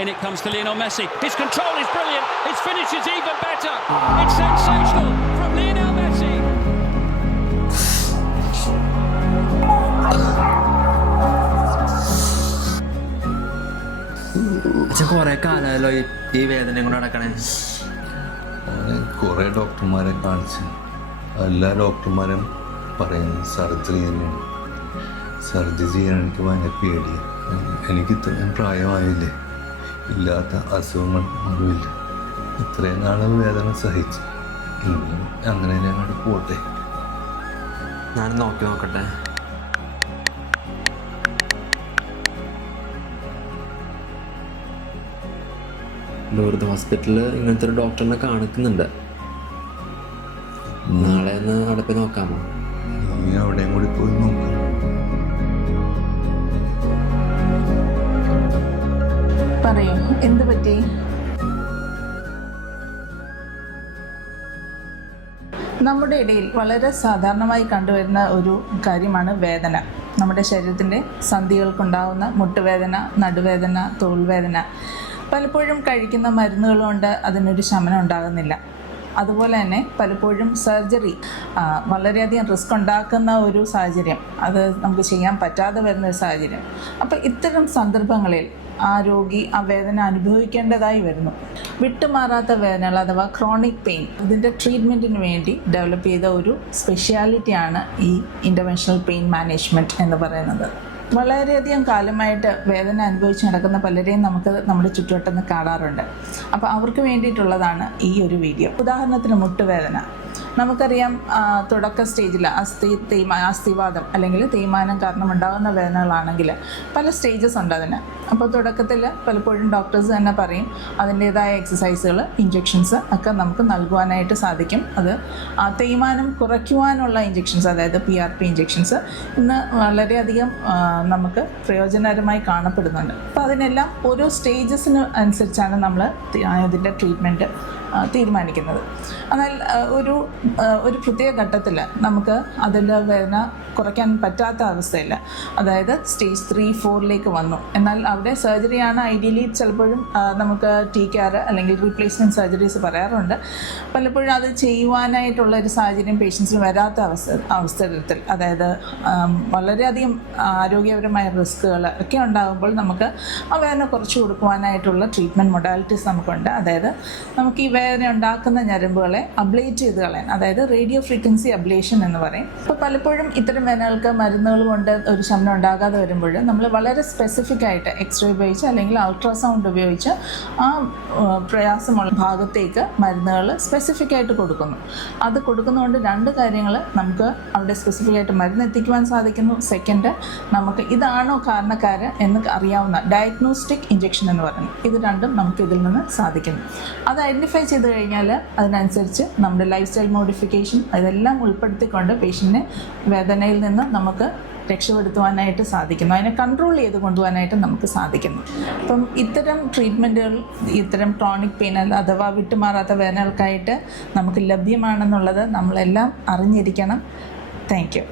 In it comes to Lionel Messi. His control is brilliant. His finish is even better. It's sensational from Lionel Messi. കുറെ കാലമല്ലോ ഈ വേദന കൊണ്ട് നടക്കണേ. കുറേ ഡോക്ടർമാരെ കാണിച്ച് എല്ലാ ഡോക്ടർമാരും പറയുന്നത് സർജറി തന്നെയാണ്. സർജറി ചെയ്യാൻ എനിക്ക് ഭയങ്കര പേടിയാണ്. എനിക്ക് ഇത്രയും പ്രായമായില്ലേ, ഇല്ലാത്ത അസുഖങ്ങൾ ഒന്നുമില്ല. ഇത്രയും നാൾ വേദന സഹിച്ച് ഇനി അങ്ങനെ അങ്ങോട്ട് പോട്ടെ. ഞാൻ നോക്കി നോക്കട്ടെ. ലൂർദ് ഹോസ്പിറ്റലിൽ ഇങ്ങനത്തെ ഒരു ഡോക്ടറിനെ കാണിക്കുന്നുണ്ട്. നാളെ ഒന്ന് അവിടെ പോയി നോക്കാമോ? നീ അവിടെയും കൂടി പോയി നോക്കാം. പറയൂ, എന്ത് പറ്റി? നമ്മുടെ ഇടയിൽ വളരെ സാധാരണമായി കണ്ടുവരുന്ന ഒരു കാര്യമാണ് വേദന. നമ്മുടെ ശരീരത്തിൻ്റെ സന്ധികൾക്കുണ്ടാകുന്ന മുട്ടുവേദന, നടുവേദന, തോൾവേദന. പലപ്പോഴും കഴിക്കുന്ന മരുന്നുകൾ കൊണ്ട് അതിനൊരു ശമനം ഉണ്ടാകുന്നില്ല. അതുപോലെ തന്നെ പലപ്പോഴും സർജറി വളരെയധികം റിസ്ക് ഉണ്ടാക്കുന്ന ഒരു സാഹചര്യം, അത് നമുക്ക് ചെയ്യാൻ പറ്റാതെ വരുന്ന ഒരു സാഹചര്യം. അപ്പോൾ ഇത്തരം സന്ദർഭങ്ങളിൽ ആ രോഗി ആ വേദന അനുഭവിക്കേണ്ടതായി വരുന്നു. വിട്ടുമാറാത്ത വേദനകൾ അഥവാ ക്രോണിക് പെയിൻ, ഇതിൻ്റെ ട്രീറ്റ്മെൻറ്റിന് വേണ്ടി ഡെവലപ്പ് ചെയ്ത ഒരു സ്പെഷ്യാലിറ്റിയാണ് ഈ ഇൻ്റർവെൻഷണൽ പെയിൻ മാനേജ്മെൻറ്റ് എന്ന് പറയുന്നത്. വളരെയധികം കാലമായിട്ട് വേദന അനുഭവിച്ച് നടക്കുന്ന പലരെയും നമുക്ക് നമ്മുടെ ചുറ്റുവട്ടത്ത് കാണാറുണ്ട്. അപ്പോൾ അവർക്ക് വേണ്ടിയിട്ടുള്ളതാണ് ഈ ഒരു വീഡിയോ. ഉദാഹരണത്തിന് മുട്ടുവേദന. നമുക്കറിയാം, തുടക്ക സ്റ്റേജിൽ അസ്ഥിവാദം അല്ലെങ്കിൽ തേയ്മാനം കാരണം ഉണ്ടാകുന്ന വേദനകളാണെങ്കിൽ പല സ്റ്റേജസ് ഉണ്ട് അതിന്. അപ്പോൾ തുടക്കത്തിൽ പലപ്പോഴും ഡോക്ടേഴ്സ് തന്നെ പറയും അതിൻ്റേതായ എക്സസൈസുകൾ, ഇഞ്ചെക്ഷൻസ് ഒക്കെ നമുക്ക് നൽകുവാനായിട്ട് സാധിക്കും. അത് തേയ്മാനം കുറയ്ക്കുവാനുള്ള ഇഞ്ചെക്ഷൻസ്, അതായത് PRP ഇഞ്ചെക്ഷൻസ് ഇന്ന് വളരെയധികം നമുക്ക് പ്രയോജനകരമായി കാണപ്പെടുന്നുണ്ട്. അപ്പോൾ അതിനെല്ലാം ഓരോ സ്റ്റേജസിന് അനുസരിച്ചാണ് നമ്മൾ ഇതിൻ്റെ ട്രീറ്റ്മെൻറ്റ് തീരുമാനിക്കുന്നത്. എന്നാൽ ഒരു പ്രത്യേക ഘട്ടത്തിൽ നമുക്ക് അതിൻ്റെ വേദന കുറയ്ക്കാൻ പറ്റാത്ത അവസ്ഥയില്ല, അതായത് സ്റ്റേജ് 3, 4ലേക്ക് വന്നു. എന്നാൽ അവിടെ സർജറിയാണ് ഐഡിയലി. ചിലപ്പോഴും നമുക്ക് TCAR അല്ലെങ്കിൽ റീപ്ലേസ്മെൻറ്റ് സർജറീസ് പറയാറുണ്ട്. പലപ്പോഴും അത് ചെയ്യുവാനായിട്ടുള്ള ഒരു സാഹചര്യം പേഷ്യൻസിന് വരാത്ത അവസരത്തിൽ, അതായത് വളരെയധികം ആരോഗ്യപരമായ റിസ്കുകൾ ഒക്കെ ഉണ്ടാകുമ്പോൾ നമുക്ക് ആ വേദന കുറച്ച് കൊടുക്കുവാനായിട്ടുള്ള ട്രീറ്റ്മെൻറ്റ് മൊഡാലിറ്റീസ് നമുക്കുണ്ട്. അതായത് നമുക്ക് ഈ വേദന ഉണ്ടാക്കുന്ന ഞരമ്പുകളെ അബ്ലേറ്റ് ചെയ്ത് കളയാൻ, അതായത് റേഡിയോ ഫ്രീക്വൻസി അബ്ലേഷൻ എന്ന് പറയും. അപ്പോൾ പലപ്പോഴും ഇത്തരം വേദനകൾക്ക് മരുന്നുകൾ കൊണ്ട് ഒരു ശമനം ഉണ്ടാകാതെ വരുമ്പോൾ നമ്മൾ വളരെ സ്പെസിഫിക് ആയിട്ട് എക്സ്റേ ഉപയോഗിച്ച് അല്ലെങ്കിൽ അൾട്രാസൗണ്ട് ഉപയോഗിച്ച് ആ പ്രയാസമുള്ള ഭാഗത്തേക്ക് മരുന്നുകൾ സ്പെസിഫിക് ആയിട്ട് കൊടുക്കുന്നു. അത് കൊടുക്കുന്നതുകൊണ്ട് രണ്ട് കാര്യങ്ങൾ: നമുക്ക് അവിടെ സ്പെസിഫിക് ആയിട്ട് മരുന്ന് എത്തിക്കുവാൻ സാധിക്കുന്നു. സെക്കൻഡ്, നമുക്ക് ഇതാണോ കാരണക്കാരൻ എന്ന് അറിയാവുന്ന ഡയഗ്നോസ്റ്റിക് ഇഞ്ചെക്ഷൻ എന്ന് പറയുന്നത്. ഇത് രണ്ടും നമുക്ക് ഇതിൽ നിന്ന് സാധിക്കുന്നു. അത് ഐഡൻറ്റിഫൈ ചെയ്ത് കഴിഞ്ഞാൽ അതിനനുസരിച്ച് നമ്മുടെ ലൈഫ് സ്റ്റൈൽ മോഡിഫിക്കേഷൻ ഇതെല്ലാം ഉൾപ്പെടുത്തിക്കൊണ്ട് പേഷ്യൻറ്റിനെ വേദനയിൽ നിന്ന് നമുക്ക് രക്ഷപ്പെടുത്തുവാനായിട്ട് സാധിക്കുന്നു, അതിനെ കൺട്രോൾ ചെയ്ത് കൊണ്ടുപോകാനായിട്ട് നമുക്ക് സാധിക്കുന്നു. അപ്പം ഇത്തരം ട്രീറ്റ്മെൻറ്റുകൾ ഇത്തരം ക്രോണിക് പെയിൻ അഥവാ വിട്ടുമാറാത്ത വേദനകൾക്കായിട്ട് നമുക്ക് ലഭ്യമാണെന്നുള്ളത് നമ്മളെല്ലാം അറിഞ്ഞിരിക്കണം. Thank you.